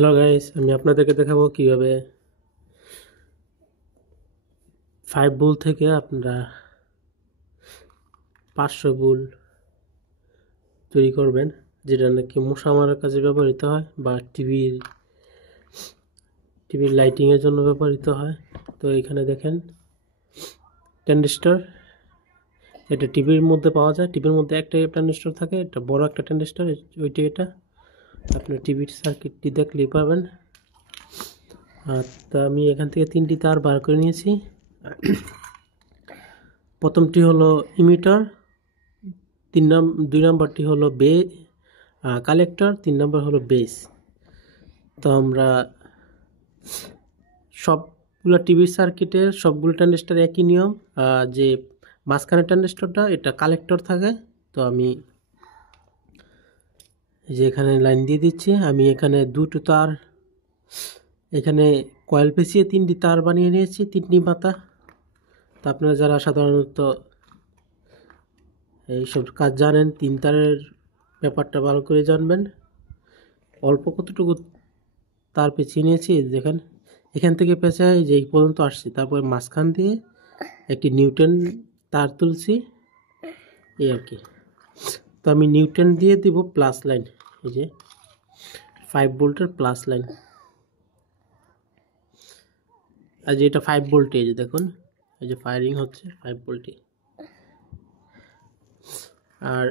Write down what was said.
Hello guys, আমি আপনাদেরকে দেখাবো কিভাবে 5 বুল থেকে আপনারা 500 বুল তৈরি করবেন, যেটা নাকি মশা মারার কাজে ব্যবহৃত হয় বা টিভির লাইটিংয়ের জন্য ব্যবহৃত হয়। তো এখানে দেখেন ট্রানজিস্টর, এটা টিভির মধ্যে পাওয়া যায়। টিভির মধ্যে একটাই ট্রানজিস্টর থাকে, এটা বড় একটা ট্রানজিস্টর, ওইটা এটা আপনার টিভির সার্কিটটি দেখলেই পাবেন। তো আমি এখান থেকে 3টি তার বার করে নিয়েছি। প্রথমটি হলো ইমিটার, 2 নম্বরটি হলো কালেক্টর, 3 নম্বর হলো বেস। তো আমরা সবগুলো টিভি সার্কিটের সবগুলো ট্রানজিস্টর একই নিয়ম। যে মাঝখানে ট্রানজিস্টরটা এটা কালেক্টর থাকে। তো আমি যে এখানে লাইন দিয়ে দিচ্ছি, আমি এখানে দুটো তার, এখানে কয়েল পেঁচিয়ে 3টি তার বানিয়ে নিয়েছি, 3টি মাথা। তো আপনারা যারা সাধারণত এইসব কাজ জানেন, 3 তারের ব্যাপারটা ভালো করে জানবেন। অল্প কতটুকু তার পেঁচিয়ে নিয়েছি, দেখেন এখান থেকে পেঁচায় যে এই পর্যন্ত আসছি, তারপরে মাঝখান দিয়ে একটি নিউটন তার তুলছি, এই আর কি। তো আমি নিউটন দিয়ে দিব প্লাস লাইন, এই যে 5 ভোল্টের প্লাস লাইন। আর যে এটা 5 ভোল্টে, এই যে দেখুন, এই যে ফায়ারিং হচ্ছে 5 ভোল্টে। আর